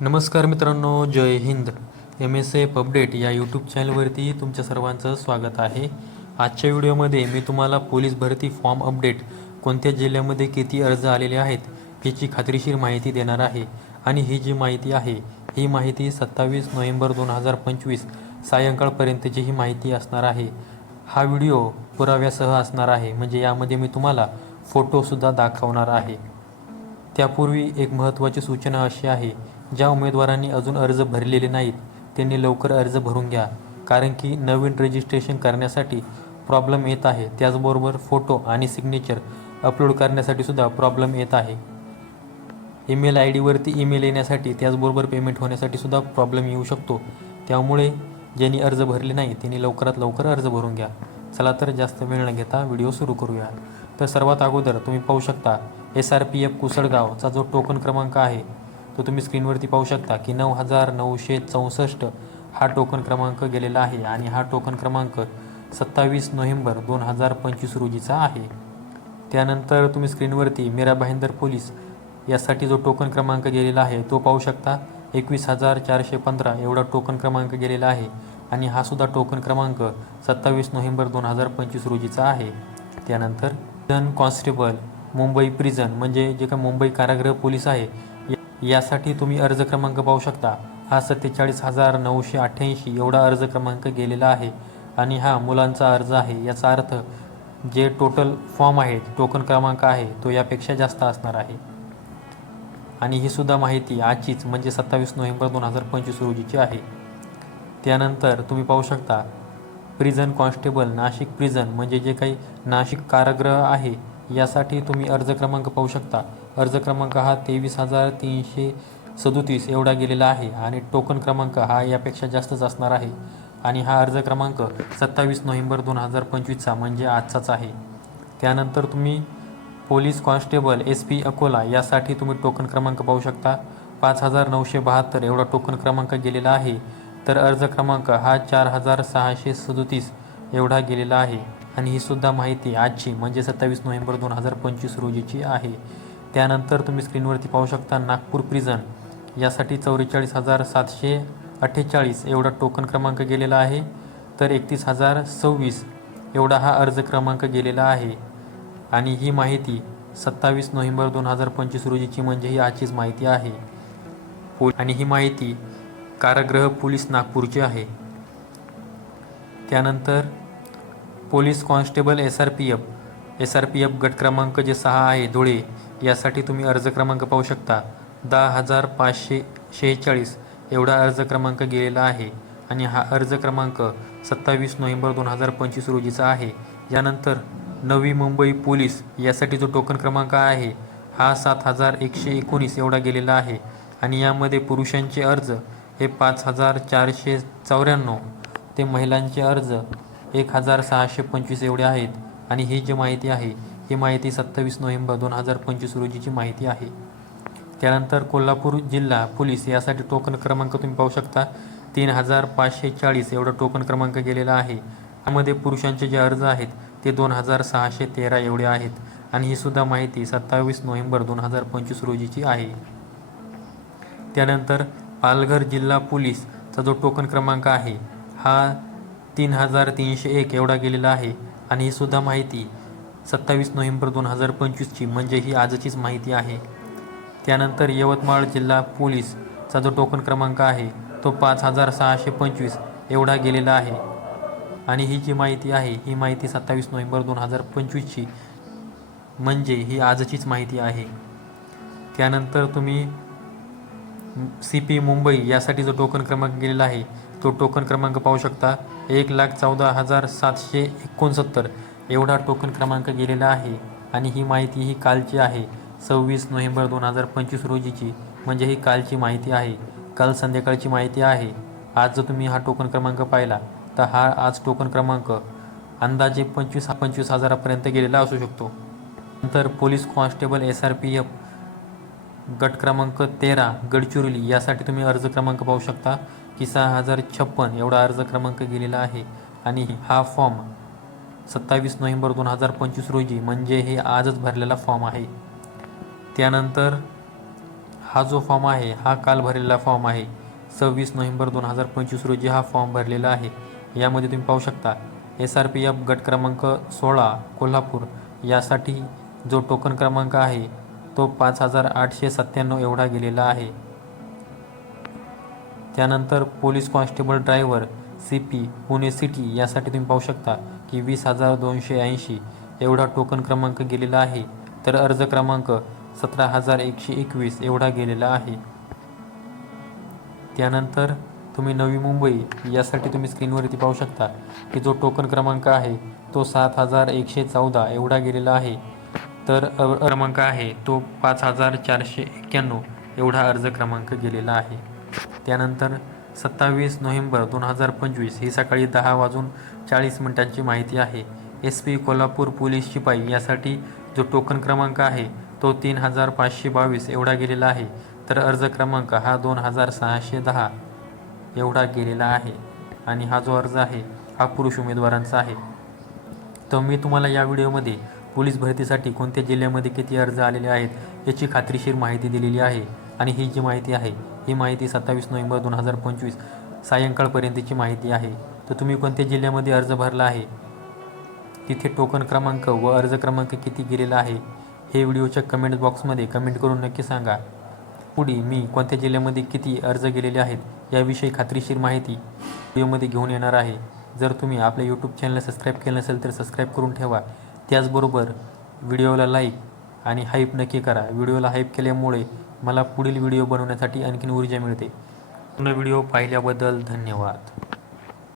नमस्कार मित्रांनो जय हिंद. एम एस एफ अपडेट या यूट्यूब चॅनलवरती तुमच्या सर्वांचं स्वागत आहे. आजच्या व्हिडिओमध्ये मी तुम्हाला पोलीस भरती फॉर्म अपडेट कोणत्या जिल्ह्यामध्ये किती अर्ज आलेले आहेत याची खात्रीशीर माहिती देणार आहे. आणि ही जी माहिती आहे ही माहिती सत्तावीस नोव्हेंबर दोन हजार पंचवीस सायंकाळपर्यंतची ही माहिती असणार आहे. हा व्हिडिओ पुराव्यासह असणार आहे म्हणजे यामध्ये मी तुम्हाला फोटोसुद्धा दाखवणार आहे. त्यापूर्वी एक महत्त्वाची सूचना अशी आहे ज्या उमेदवारांनी अजून अर्ज भरलेले नाहीत त्यांनी लवकर अर्ज भरून घ्या. कारण की नवीन रजिस्ट्रेशन करण्यासाठी प्रॉब्लेम येत आहे. त्याचबरोबर फोटो आणि सिग्नेचर अपलोड करण्यासाठी सुद्धा प्रॉब्लेम येत आहे. ईमेल आय डीवरती ईमेल येण्यासाठी त्याचबरोबर पेमेंट होण्यासाठी सुद्धा प्रॉब्लेम येऊ शकतो. त्यामुळे ज्यांनी अर्ज भरले नाही त्यांनी लवकरात लवकर अर्ज भरून घ्या. चला तर जास्त वेळ न घेता व्हिडिओ सुरू करूया. तर सर्वात अगोदर तुम्ही पाहू शकता एस आर पी एफ कुसळगावचा जो टोकन क्रमांक आहे तो तुम्ही स्क्रीनवरती पाहू शकता की नऊ हजार नऊशे चौसष्ट हा टोकन क्रमांक गेलेला आहे आणि हा टोकन क्रमांक सत्तावीस नोव्हेंबर दोन हजार पंचवीस रोजीचा आहे. त्यानंतर तुम्ही स्क्रीनवरती मीरा भाईंदर पोलीस यासाठी जो टोकन क्रमांक गेलेला आहे तो पाहू शकता. एकवीस हजार चारशे पंधरा एवढा टोकन क्रमांक गेलेला आहे आणि हा सुद्धा टोकन क्रमांक सत्तावीस नोव्हेंबर दोन हजार पंचवीस रोजीचा आहे. त्यानंतर जन कॉन्स्टेबल मुंबई प्रिझन म्हणजे जे काही मुंबई कारागृह पोलीस आहे यासाठी तुम्ही अर्ज क्रमांक पाहू शकता. हा सत्तेचाळीस हजार नऊशे अठ्ठ्याऐंशी एवढा अर्ज क्रमांक गेलेला आहे आणि हा मुलांचा अर्ज आहे. याचा अर्थ जे टोटल फॉर्म आहे टोकन क्रमांक आहे तो यापेक्षा जास्त असणार आहे. आणि ही सुद्धा माहिती आजचीच म्हणजे सत्तावीस नोव्हेंबर दोन हजार पंचवीस रोजीची आहे. त्यानंतर तुम्ही पाहू शकता प्रिझन कॉन्स्टेबल नाशिक प्रिझन म्हणजे जे काही नाशिक कारागृह आहे यासाठी तुम्ही अर्ज क्रमांक पाहू शकता. अर्ज क्रमांक हा तेवीस हजार तीनशे सदोतीस एवढा गेलेला आहे आणि टोकन क्रमांक हा यापेक्षा जास्तच असणार आहे. आणि हा अर्ज क्रमांक सत्तावीस नोव्हेंबर दोन हजार पंचवीसचा म्हणजे आजचाच आहे. त्यानंतर तुम्ही police constable S P Akola यासाठी तुम्ही टोकन क्रमांक पाहू शकता. पाच हजार नऊशे बहात्तर एवढा टोकन क्रमांक गेलेला आहे. तर अर्ज क्रमांक हा चार हजार सहाशे सदोतीस एवढा गेलेला आहे. आणि ही सुद्धा माहिती आजची म्हणजे सत्तावीस नोव्हेंबर दोन हजार पंचवीस रोजीची आहे. त्यानंतर तुम्ही स्क्रीनवरती पाहू शकता नागपूर प्रिझन यासाठी चौवेचाळीस हजार सातशे अठ्ठेचाळीस एवढा टोकन क्रमांक गेलेला आहे. तर एकतीस हजार सव्वीस एवढा हा अर्ज क्रमांक गेलेला आहे. आणि ही माहिती सत्तावीस नोव्हेंबर दोन हजार पंचवीस रोजीची म्हणजे ही आजचीच माहिती आहे. पो आणि ही माहिती कारागृह पोलीस नागपूरची आहे. त्यानंतर police constable S R P F S R P F गट क्रमांक जे सहा आहे धुळे यासाठी तुम्ही अर्ज क्रमांक पाहू शकता. दहा हजार पाचशे शेहेचाळीस एवढा अर्ज क्रमांक गेलेला आहे आणि हा अर्ज क्रमांक सत्तावीस नोव्हेंबर दोन हजार पंचवीस रोजीचा आहे. यानंतर नवी मुंबई पोलीस यासाठी जो टोकन क्रमांक आहे हा सात हजार एकशे एकोणीस एवढा गेलेला आहे आणि यामध्ये पुरुषांचे अर्ज हे पाच हजार चारशे चौऱ्याण्णव ते महिलांचे अर्ज एक हजार सहाशे पंचवीस एवढे आहेत आणि ही जी माहिती आहे ही माहिती सत्तावीस नोव्हेंबर दोन हजार पंचवीस रोजीची माहिती आहे. त्यानंतर कोल्हापूर जिल्हा पोलीस यासाठी टोकन क्रमांक तुम्ही पाहू शकता. तीन हजार पाचशे चाळीस एवढा टोकन क्रमांक गेलेला आहे. यामध्ये पुरुषांचे जे अर्ज आहेत ते दोन हजार सहाशे तेरा एवढे आहेत आणि ही सुद्धा माहिती सत्तावीस नोव्हेंबर दोन हजार पंचवीस रोजीची आहे. त्यानंतर पालघर जिल्हा पोलीसचा जो टोकन क्रमांक आहे हा तीन हजार तीनशे एक एवढा गेलेला आहे आणि ही सुद्धा माहिती सत्तावीस नोव्हेंबर दोन हजार पंचवीसची म्हणजे ही आजचीच माहिती आहे. त्यानंतर यवतमाळ जिल्हा पोलीसचा जो टोकन क्रमांक आहे तो पाच हजार सहाशे पंचवीस एवढा गेलेला आहे. आणि ही जी माहिती आहे ही माहिती सत्तावीस नोव्हेंबर दोन हजार पंचवीसची म्हणजे ही आजचीच माहिती आहे. त्यानंतर तुम्ही सी पी मुंबई यासाठी जो टोकन क्रमांक गेलेला आहे तो टोकन क्रमांक पाहू शकता. एक लाख चौदा हजार सातशे एकोणसत्तर. एवढा टोकन क्रमांक गेलेला आहे आणि ही माहिती ही कालची आहे. सव्वीस नोव्हेंबर दोन हजार पंचवीस रोजीची म्हणजे ही कालची माहिती आहे. काल संध्याकाळची माहिती आहे. आज जर तुम्ही हा टोकन क्रमांक पाहिला तर हा आज टोकन क्रमांक अंदाजे पंचवीस पंचवीस हजारापर्यंत गेलेला असू शकतो. नंतर police constable S R P F गट क्रमांक तेरा गडचिरोली यासाठी तुम्ही अर्ज क्रमांक पाहू शकता की सहा हजार छप्पन एवढा अर्ज क्रमांक गेलेला आहे. आणि हा फॉर्म सत्तावीस नोव्हेंबर दोन हजार पंचवीस रोजी म्हणजे हे आजच भरलेला फॉर्म आहे. त्यानंतर हा जो फॉर्म आहे हा काल भरलेला फॉर्म आहे. सव्वीस नोव्हेंबर दोन हजार पंचवीस रोजी हा फॉर्म भरलेला आहे. यामध्ये तुम्ही पाहू शकता एस आर पी एफ गट क्रमांक सोळा कोल्हापूर. यासाठी जो टोकन क्रमांक आहे तो पाच हजार आठशे सत्त्याण्णव एवढा गेलेला आहे. त्यानंतर police constable driver C P Pune city यासाठी तुम्ही पाहू शकता की वीस हजार दोनशे ऐंशी एवढा टोकन क्रमांक गेलेला आहे. तर अर्ज क्रमांक सतरा हजार एकशे एकवीस एवढा गेलेला आहे. त्यानंतर तुम्ही नवी मुंबई यासाठी तुम्ही स्क्रीनवरती पाहू शकता की जो टोकन क्रमांक आहे तो सात हजार एकशे चौदा एवढा गेलेला आहे. तर अ- क्रमांक आहे तो पाच हजार चारशे एक्क्याण्णव एवढा अर्ज क्रमांक गेलेला आहे. त्यानंतर सत्तावीस नोव्हेंबर दोन हजार पंचवीस ही सकाळी दहा वाजून चाळीस मिनिटांची माहिती आहे. एस पी कोल्हापूर पोलीस शिपाई यासाठी जो टोकन क्रमांक आहे तो तीन हजार पाचशे बावीस एवढा गेलेला आहे. तर अर्ज क्रमांक हा दोन हजार सहाशे दहा एवढा गेलेला आहे. आणि हा जो अर्ज आहे हा पुरुष उमेदवारांचा आहे. तर मी तुम्हाला या व्हिडिओमध्ये पोलीस भरतीसाठी कोणत्या जिल्ह्यामध्ये किती अर्ज आलेले आहेत याची खात्रीशीर माहिती दिलेली आहे. आणि ही जी माहिती आहे ही माहिती सत्तावीस नोव्हेंबर दोन हजार पंचवीस सायंकाळपर्यंतची माहिती आहे. तर तुम्ही कोणत्या जिल्ह्यामध्ये अर्ज भरला आहे? तिथे टोकन क्रमांक व अर्ज क्रमांक किती गेलेला आहे? हे व्हिडिओच्या कमेंट बॉक्समध्ये कमेंट करून नक्की सांगा. पुढे मी कोणत्या जिल्ह्यामध्ये किती अर्ज गेलेले आहेत याविषयी खात्रीशीर माहिती व्हिडिओमध्ये घेऊन येणार आहे. जर तुम्ही आपल्या यूट्यूब चॅनलला सबस्क्राईब केलं नसेल तर सबस्क्राईब करून ठेवा. त्याचबरोबर व्हिडिओला लाईक आणि हाईप नक्की करा. व्हिडिओला हाईप केल्यामुळे मला पुढील व्हिडिओ बनवण्यासाठी आणखीन ऊर्जा मिळते. पूर्ण व्हिडिओ पाहिल्याबद्दल धन्यवाद.